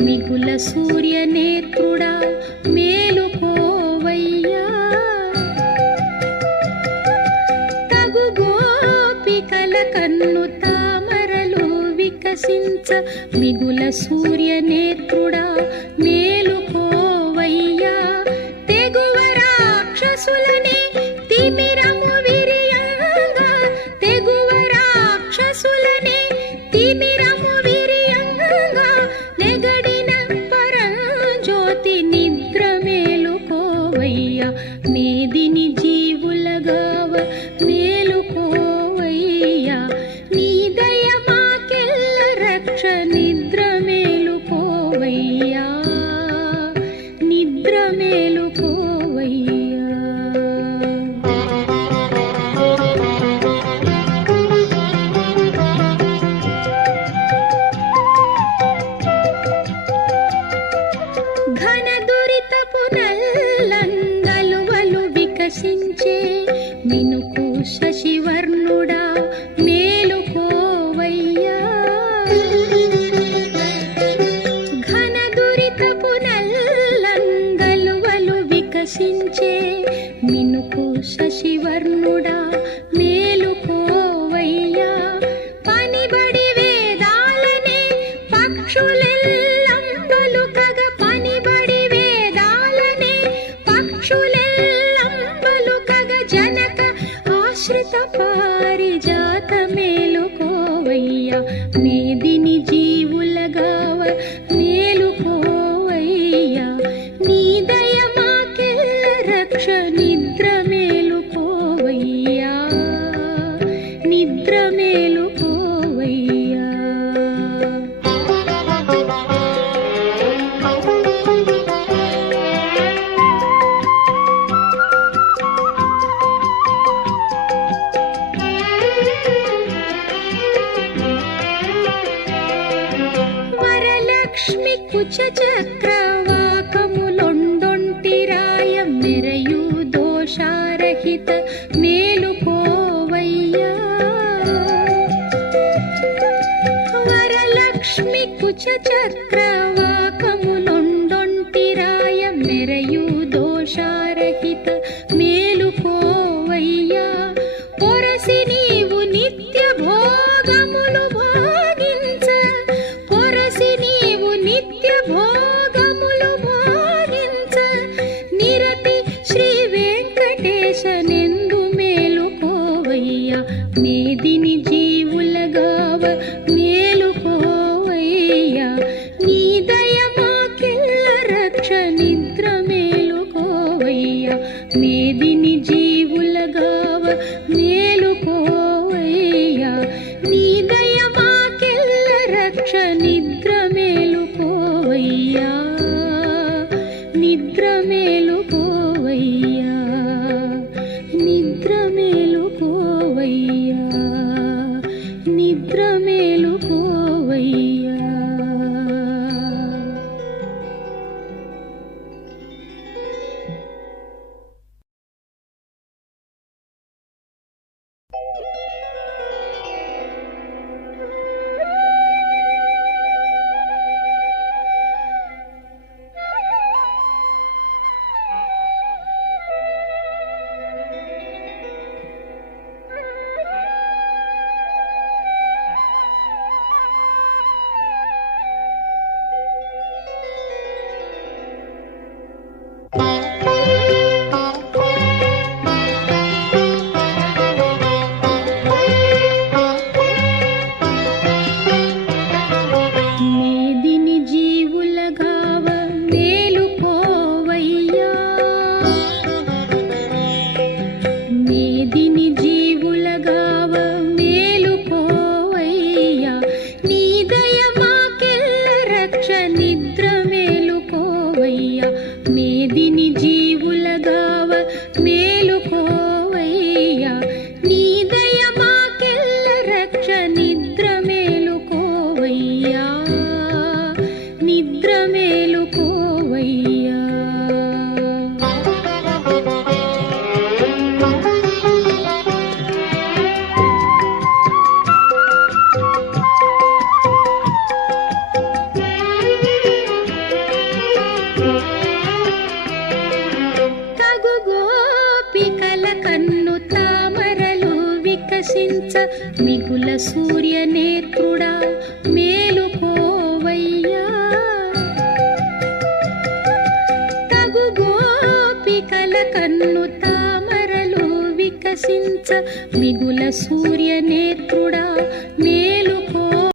మిగుల సూర్య నేత్రుడా మేలుకోవయ్యా. తగు గోపికల కన్ను తామరలు వికసించ మిగుల సూర్య నేత్రుడా మేలుకోవయ్యా. తెగువ రాక్షసులని తిమిరము విరియంగా, తెగువ రాక్షసులని తిమిరము విరియంగా, నెగడిన పరంజ్యోతి నిద్ర మేలుకోవయ్యా. మేదిని జీవులగావ మేలుకోవయ్యా. నీ దయ మాకెల్ల రక్ష నిద్ర మేలుకోవయ్యా. నిద్ర మేలుకోవయ్యా. ఘన దురితపు నల్లంగలువలు వికసించే మినుకు శశివర్ణుడా మేలుకోవయ్యా. ఘన దురితపు నల్లంగలువలు వికసించే మినుకు శశివర్ణుడా మేలుకోవయ్యా. పనిబడి వేదాలనే పక్షులెల్లంబలు కగ, పనిబడి వేదాలనే పక్షులెల్లంబలు కగ, జనక ఆశ్రిత పారిజాత మేలుకోవయ్యా. మేదిని జీవులగావ మేలుకోవయ్యా. నీ దయ మాకెల్ల రక్ష నిద్ర మేలుకోవయ్యా. నిద్ర మేలుకోవయ్యా. వరలక్ష్మి కుచ చక్రవాకములొండొంటిరాయ మెరయు దోషారహిత మేలుకోవయ్యా. వరలక్ష్మి కుచ చక్రవాకములొండొంటిరాయ మెరయు దోషారహిత మేలుకోవయ్యా. పొరసి నీవు నిత్య భోగములు భోగించ, పొరసి నీవు నిత్య భోగములు భోగించ, నిరతి శ్రీ వెంకటేశనెందు మేలుకోవయ్యా. మేదిని జీవులగావ మేలుకోవయ్యా. నీ దయ మాకెల్ల రక్ష నిద్ర మేలుకోవయ్యా. మేదిని జీవులగావ మేలుకోవయ్యా. నీ దయ మాకెల్ల రక్ష నిద్ర మేలుకోవయ్యా. నిద్ర మేలుకోవయ్యా. నిద్ర మేలుకోవయ్యా. నిద్ర మేలుకోవయ్యా. మిగుల సూర్యనేత్రుడా మేలుకోవయ్యా. తగు గోపికల కన్ను తామరలు వికసించ మిగుల సూర్యనేత్రుడా మేలు